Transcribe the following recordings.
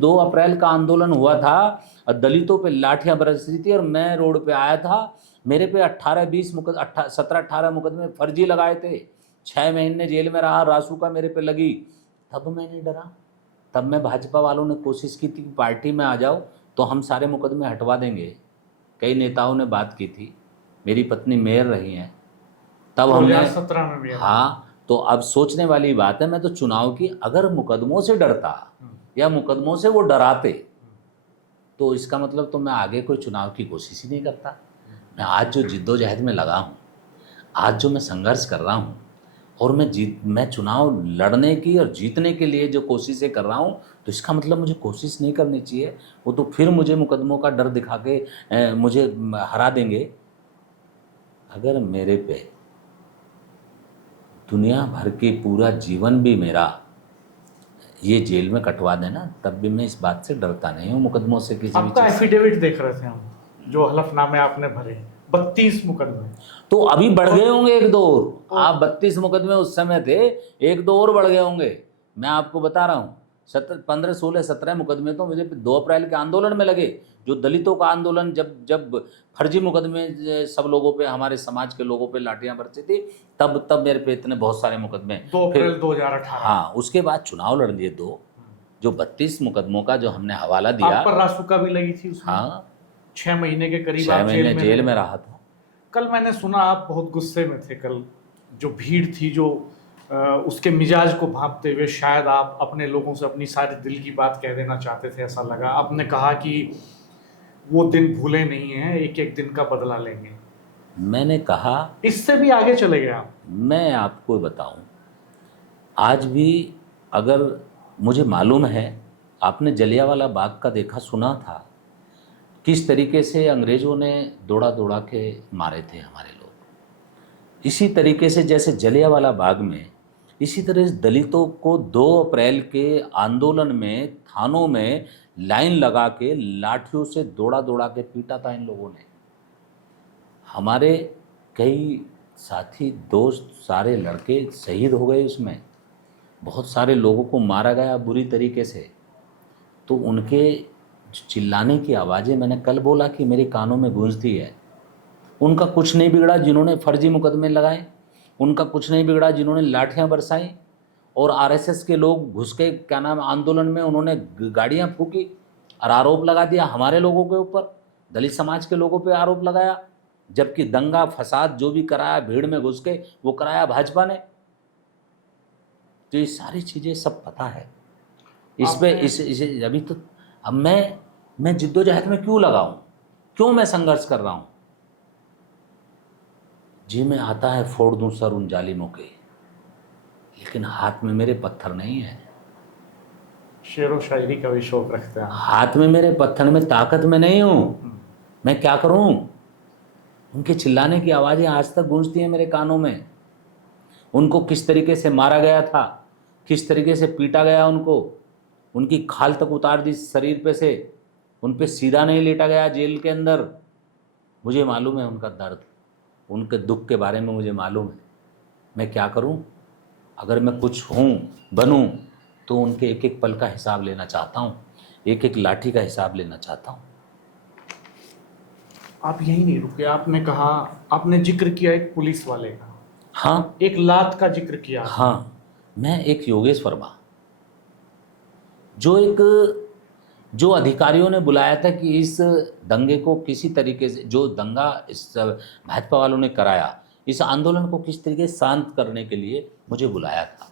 2 अप्रैल का आंदोलन हुआ था और दलितों पे लाठियां बरस रही थी और मैं रोड पे आया था। मेरे पे 17-18 मुकदमे फर्जी लगाए थे। 6 महीने जेल में रहा, रासुका मेरे पे लगी। तब मैं नहीं डरा। तब मैं भाजपा वालों ने कोशिश की थी कि पार्टी में आ जाओ तो हम सारे मुकदमे हटवा देंगे। कई नेताओं ने बात की थी, मेरी पत्नी मेयर रही हैं, तब हमने 2017 में भी। हाँ, तो अब सोचने वाली बात है। मैं तो चुनाव की, अगर मुकदमों से डरता या मुकदमों से वो डराते तो इसका मतलब तो मैं आगे कोई चुनाव की कोशिश ही नहीं करता। मैं आज जो जिद्दोजहद में लगा हूँ, आज जो मैं संघर्ष कर रहा हूँ और मैं चुनाव लड़ने की और जीतने के लिए जो कोशिशें कर रहा हूँ, तो इसका मतलब मुझे कोशिश नहीं करनी चाहिए। वो तो फिर मुझे मुकदमों का डर दिखा के मुझे हरा देंगे। अगर मेरे पे दुनिया भर के पूरा जीवन भी मेरा ये जेल में कटवा देना, तब भी मैं इस बात से डरता नहीं हूँ मुकदमों से, किसी भी आपका चीज़ से। एफिडेविट देख रहे थे हम, जो हलफनामे आपने भरे 32 मुकदमे। तो अभी बढ़ गए होंगे एक दो और। आप 32 मुकदमे उस समय थे, एक दो और बढ़ गए होंगे। मैं आपको बता रहा हूँ, 15, 16, 17 मुकदमे तो मुझे 2 अप्रैल के आंदोलन में लगे। जो दलितों का आंदोलन, जब जब फर्जी मुकदमे सब लोगों पे, हमारे समाज के लोगों पे लाठियां बरसी थी, तब मेरे पे इतने बहुत सारे मुकदमे। 2 अप्रैल 2018। हाँ, उसके बाद चुनाव लड़ लिए दो। जो 32 मुकदमों का जो हमने हवाला दिया। आप पर रासुका भी लगी थी उसमें। हाँ, 6 महीने के करीब 6 आप महीने जेल में रहे। रहा था। कल मैंने सुना आप बहुत गुस्से में थे। कल जो भीड़ थी, जो उसके मिजाज को भांपते हुए शायद आप अपने लोगों से अपनी सारी दिल की बात कह देना चाहते थे, ऐसा लगा। आपने कहा कि वो दिन भूले नहीं हैं, एक एक दिन का बदला लेंगे। मैंने कहा, इससे भी आगे चले गए आप। मैं आपको बताऊं, आज भी अगर मुझे मालूम है, आपने जलियांवाला बाग का देखा, सुना था किस तरीके से अंग्रेज़ों ने दौड़ा दौड़ा के मारे थे हमारे लोग। इसी तरीके से जैसे जलियांवाला बाग में, इसी तरह से दलितों को 2 अप्रैल के आंदोलन में थानों में लाइन लगा के लाठियों से दौड़ा दौड़ा के पीटा था इन लोगों ने। हमारे कई साथी, दोस्त, सारे लड़के शहीद हो गए उसमें। बहुत सारे लोगों को मारा गया बुरी तरीके से। तो उनके चिल्लाने की आवाज़ें, मैंने कल बोला कि मेरे कानों में गूंजती है। उनका कुछ नहीं बिगड़ा जिन्होंने फर्जी मुकदमे लगाए, उनका कुछ नहीं बिगड़ा जिन्होंने लाठियां बरसाई और आरएसएस के लोग घुस के, क्या नाम, आंदोलन में उन्होंने गाड़ियां फूकी और आरोप लगा दिया हमारे लोगों के ऊपर, दलित समाज के लोगों पे आरोप लगाया। जबकि दंगा फसाद जो भी कराया भीड़ में घुस के, वो कराया भाजपा ने। तो ये सारी चीज़ें सब पता है। इस पे इसे अभी तो, अब मैं जिद्दोजहद में क्यों लगा हूँ, क्यों मैं संघर्ष कर रहा हूँ? जी में आता है फोड़ दूं सर उन जालिमों के, लेकिन हाथ में मेरे पत्थर नहीं है। शेरो शायरी का भी शौक रखते हैं। हाथ में मेरे पत्थर में ताकत में नहीं हूँ। मैं क्या करूँ? उनके चिल्लाने की आवाज़ें आज तक गूंजती हैं मेरे कानों में। उनको किस तरीके से मारा गया था, किस तरीके से पीटा गया उनको, उनकी खाल तक उतार दी शरीर पे से, उन पे सीधा नहीं लेटा गया जेल के अंदर। मुझे मालूम है उनका दर्द, उनके दुख के बारे में मुझे मालूम है। मैं क्या करूं? अगर मैं कुछ हूं, बनूं, तो उनके एक एक पल का हिसाब लेना चाहता हूं, एक एक लाठी का हिसाब लेना चाहता हूं। आप यही नहीं रुके, आपने कहा, आपने जिक्र किया एक पुलिस वाले का, हाँ, एक लात का जिक्र किया। हाँ, मैं एक योगेश वर्मा, जो अधिकारियों ने बुलाया था कि इस दंगे को किसी तरीके से, जो दंगा इस भाजपा वालों ने कराया, इस आंदोलन को किस तरीके से शांत करने के लिए मुझे बुलाया था,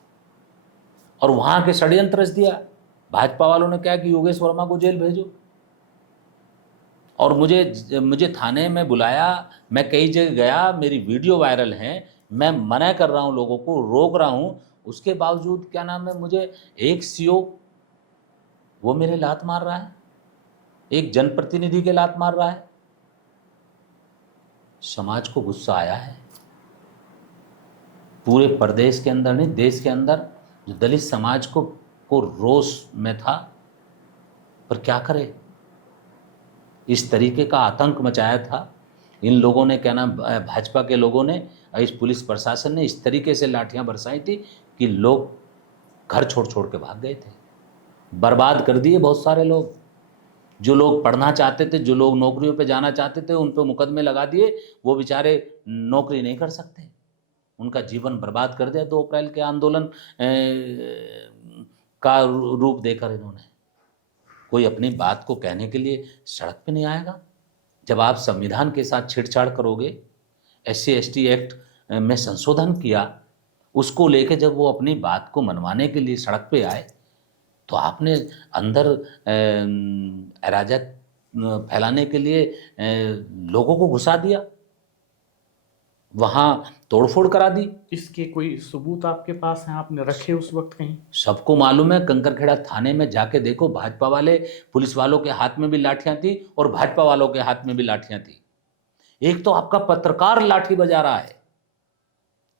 और वहाँ के षड्यंत्र रच दिया। भाजपा वालों ने क्या कि योगेश वर्मा को जेल भेजो, और मुझे थाने में बुलाया। मैं कई जगह गया, मेरी वीडियो वायरल है, मैं मना कर रहा हूँ, लोगों को रोक रहा हूँ, उसके बावजूद, क्या नाम है, मुझे एक सीओ वो मेरे लात मार रहा है, एक जनप्रतिनिधि के लात मार रहा है। समाज को गुस्सा आया है, पूरे प्रदेश के अंदर नहीं, देश के अंदर जो दलित समाज को रोष में था, पर क्या करे, इस तरीके का आतंक मचाया था इन लोगों ने, क्या नाम, भाजपा के लोगों ने, इस पुलिस प्रशासन ने इस तरीके से लाठियां बरसाई थी कि लोग घर छोड़ छोड़ के भाग गए थे। बर्बाद कर दिए बहुत सारे लोग। जो लोग पढ़ना चाहते थे, जो लोग नौकरियों पे जाना चाहते थे, उन पे मुकदमे लगा दिए। वो बेचारे नौकरी नहीं कर सकते, उनका जीवन बर्बाद कर दिया 2 अप्रैल के आंदोलन का रूप देकर इन्होंने। कोई अपनी बात को कहने के लिए सड़क पे नहीं आएगा। जब आप संविधान के साथ छेड़छाड़ करोगे, SC/ST एक्ट में संशोधन किया, उसको लेके जब वो अपनी बात को मनवाने के लिए सड़क पे आए, तो आपने अंदर अराजक फैलाने के लिए लोगों को घुसा दिया, वहाँ तोड़फोड़ करा दी। इसके कोई सबूत आपके पास हैं, आपने रखे उस वक्त कहीं? सबको मालूम है, कंकरखेड़ा थाने में जाके देखो, भाजपा वाले पुलिस वालों के हाथ में भी लाठियां थी और भाजपा वालों के हाथ में भी लाठियां थी। एक तो आपका पत्रकार लाठी बजा रहा है,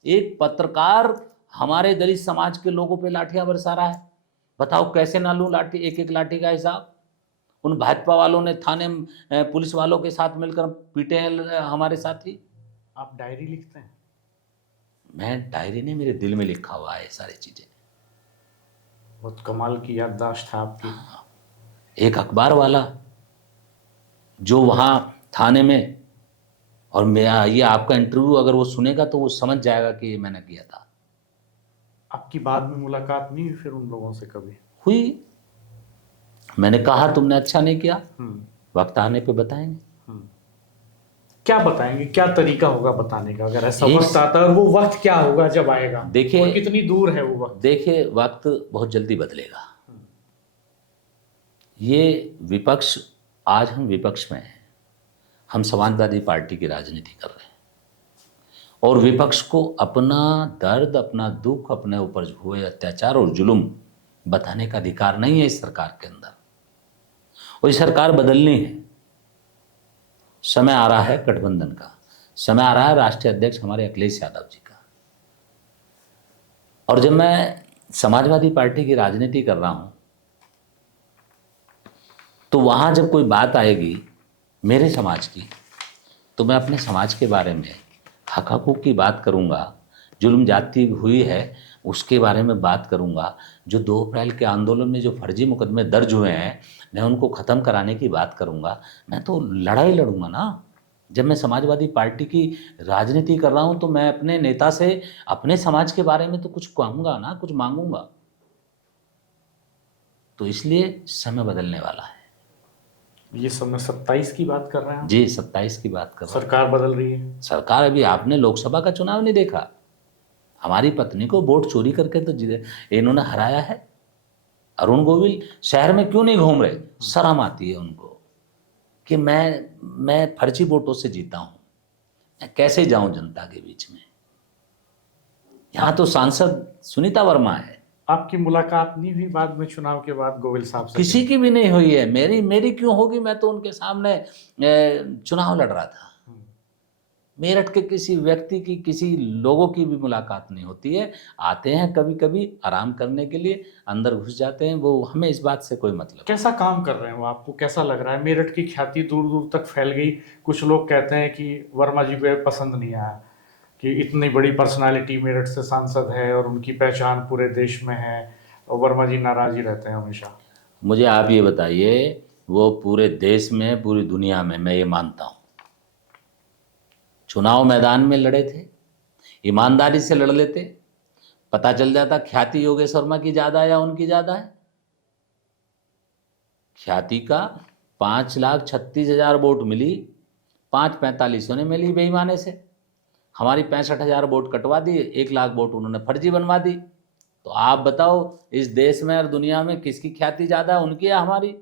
एक पत्रकार हमारे दलित समाज के लोगों पे लाठियां बरसा रहा है। बताओ कैसे ना लूं लाठी, एक एक लाठी का हिसाब। उन भाजपा वालों ने थाने पुलिस वालों के साथ मिलकर पीटे हैं हमारे साथी। आप डायरी लिखते हैं? मैं डायरी नहीं, मेरे दिल में लिखा हुआ है सारी चीजें। बहुत कमाल की याददाश्त है आपकी। एक अखबार वाला जो वहाँ थाने में, और मैं ये आपका इंटरव्यू अगर वो सुनेगा तो वो समझ जाएगा कि ये मैंने किया था। आपकी बाद में मुलाकात नहीं हुई फिर उन लोगों से कभी? हुई। मैंने कहा तुमने अच्छा नहीं किया, वक्त आने पे बताएंगे। क्या बताएंगे? क्या तरीका होगा बताने का, अगर ऐसा एक- वक्त आता है? और वो वक्त क्या होगा जब आएगा? देखिए- और कितनी दूर है वो वक्त? देखिए, वक्त बहुत जल्दी बदलेगा। ये विपक्ष, आज हम विपक्ष में हैं, हम समाजवादी पार्टी की राजनीति कर रहे हैं, और विपक्ष को अपना दर्द, अपना दुख, अपने ऊपर हुए अत्याचार और जुल्म बताने का अधिकार नहीं है इस सरकार के अंदर। और ये सरकार बदलनी है। समय आ रहा है गठबंधन का, समय आ रहा है राष्ट्रीय अध्यक्ष हमारे अखिलेश यादव जी का। और जब मैं समाजवादी पार्टी की राजनीति कर रहा हूं, तो वहां जब कोई बात आएगी मेरे समाज की, तो मैं अपने समाज के बारे में हक हकूक़ की बात करूंगा। जुल्म जाती हुई है उसके बारे में बात करूंगा। जो 2 अप्रैल के आंदोलन में जो फर्जी मुकदमे दर्ज हुए हैं, मैं उनको ख़त्म कराने की बात करूंगा। मैं तो लड़ाई लड़ूंगा ना। जब मैं समाजवादी पार्टी की राजनीति कर रहा हूं, तो मैं अपने नेता से अपने समाज के बारे में तो कुछ कहूँगा ना, कुछ मांगूंगा। तो इसलिए समय बदलने वाला है। ये समय 27 की बात कर रहे हैं? जी, 27 की बात कर रहा हूं। सरकार बदल रही है। सरकार, अभी आपने लोकसभा का चुनाव नहीं देखा? हमारी पत्नी को वोट चोरी करके तो इन्होंने हराया है। अरुण गोविल शहर में क्यों नहीं घूम रहे? शर्म आती है उनको कि मैं फर्जी वोटों से जीता हूं, मैं कैसे जाऊं जनता के बीच में। यहाँ तो सांसद सुनीता वर्मा है। आपकी मुलाकात नहीं हुई बाद में चुनाव के बाद गोविल साहब से? किसी की भी नहीं हुई है। मेरी क्यों होगी? मैं तो उनके सामने चुनाव लड़ रहा था। मेरठ के किसी व्यक्ति की, किसी लोगों की भी मुलाकात नहीं होती है। आते हैं कभी कभी आराम करने के लिए, अंदर घुस जाते हैं। वो, हमें इस बात से कोई मतलब। कैसा काम कर रहे हैं वो? आपको कैसा लग रहा है? मेरठ की ख्याति दूर दूर तक फैल गई। कुछ लोग कहते हैं कि वर्मा जी को पसंद नहीं आया कि इतनी बड़ी पर्सनालिटी मेरठ से सांसद है और उनकी पहचान पूरे देश में है, और वर्मा जी नाराज ही रहते हैं हमेशा। मुझे आप ये बताइए, वो पूरे देश में, पूरी दुनिया में, मैं ये मानता हूँ, चुनाव मैदान में लड़े थे, ईमानदारी से लड़ लेते, पता चल जाता ख्याति योगेश वर्मा की ज़्यादा है या उनकी ज़्यादा है। ख्याति का 5,36,000 वोट मिली, 5,45 ने मिली बेईमाने से। हमारी 65,000 वोट कटवा दिए, 1 लाख वोट उन्होंने फर्जी बनवा दी। तो आप बताओ, इस देश में और दुनिया में किसकी ख्याति ज़्यादा है, उनकी या हमारी?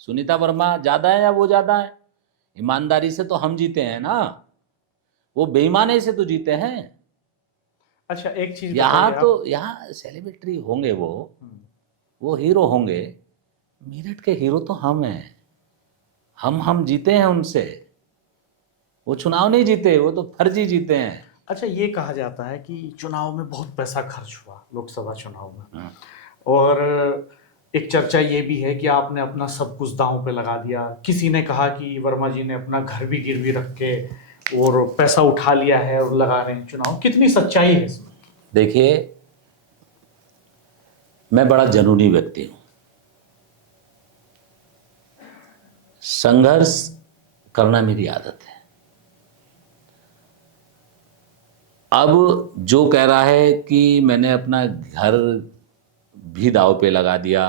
सुनीता वर्मा ज़्यादा है या वो ज़्यादा है? ईमानदारी से तो हम जीते हैं ना, वो बेईमानी से तो जीते हैं। अच्छा, एक चीज यहाँ तो, यहाँ सेलिब्रिटी होंगे, वो हीरो होंगे। मेरठ के हीरो तो हम हैं। हम जीते हैं उनसे। वो चुनाव नहीं जीते, वो तो फर्जी जीते हैं। अच्छा, ये कहा जाता है कि चुनाव में बहुत पैसा खर्च हुआ, लोकसभा चुनाव में, और एक चर्चा ये भी है कि आपने अपना सब कुछ दांव पे लगा दिया। किसी ने कहा कि वर्मा जी ने अपना घर भी गिरवी रख के और पैसा उठा लिया है और लगा रहे हैं चुनाव। कितनी सच्चाई है इसमें? देखिए, मैं बड़ा जुनूनी व्यक्ति हूँ। संघर्ष करना मेरी आदत है। अब जो कह रहा है कि मैंने अपना घर भी दांव पे लगा दिया,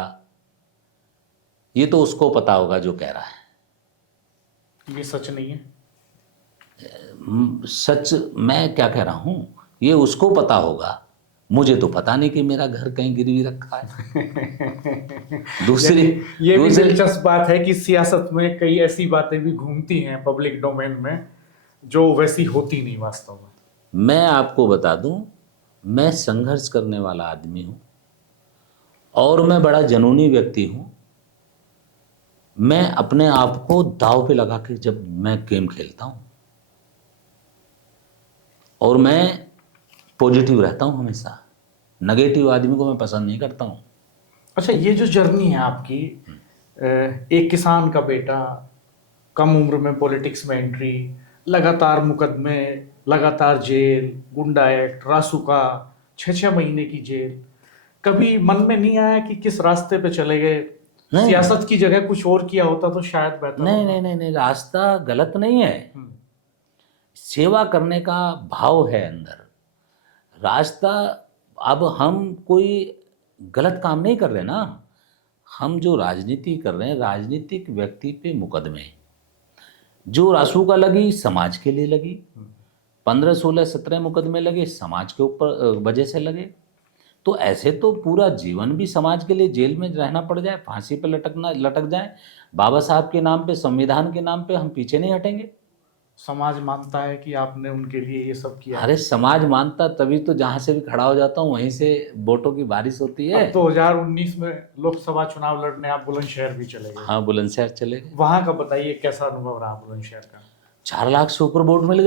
ये तो उसको पता होगा जो कह रहा है। ये सच नहीं है। सच मैं क्या कह रहा हूँ, ये उसको पता होगा, मुझे तो पता नहीं कि मेरा घर कहीं गिरवी रखा है। दूसरी ये भी दूसरी दिलचस्प बात है कि सियासत में कई ऐसी बातें भी घूमती हैं पब्लिक डोमेन में जो वैसी होती नहीं वास्तव में। मैं आपको बता दूं, मैं संघर्ष करने वाला आदमी हूं और मैं बड़ा जुनूनी व्यक्ति हूं। मैं अपने आप को दांव पे लगा के जब मैं गेम खेलता हूं, और मैं पॉजिटिव रहता हूं हमेशा, नेगेटिव आदमी को मैं पसंद नहीं करता हूं। अच्छा, ये जो जर्नी है आपकी, एक किसान का बेटा, कम उम्र में पॉलिटिक्स में एंट्री, लगातार मुकदमे, लगातार जेल, गुंडा एक्ट, रासुका, 6-6 महीने की जेल, कभी मन में नहीं आया कि किस रास्ते पे चले गए? नहीं। सियासत की जगह कुछ और किया होता तो शायद बेहतर नहीं होता। नहीं नहीं नहीं, रास्ता गलत नहीं है, सेवा करने का भाव है अंदर। रास्ता, अब हम कोई गलत काम नहीं कर रहे ना, हम जो राजनीति कर रहे हैं, राजनीतिक व्यक्ति पे मुकदमे, जो रासुका लगी समाज के लिए लगी, 15, 16, 17 मुकदमे लगे समाज के ऊपर वजह से लगे। तो ऐसे तो पूरा जीवन भी समाज के लिए जेल में रहना पड़ जाए, फांसी पे लटक जाए, बाबा साहब के नाम पे, संविधान के नाम पे हम पीछे नहीं हटेंगे। समाज मानता है कि आपने उनके लिए ये सब किया। अरे समाज मानता तभी तो जहाँ से भी खड़ा हो जाता हूँ वहीं से वोटों की बारिश होती है। अब 2019 में लोकसभा चुनाव लड़ने आप बुलंदशहर भी चले गए। हाँ, बुलंदशहर चले गए। वहां का बताइए कैसा अनुभव रहा बुलंदशहर का? 4 लाख से ऊपर वोट मिल गए।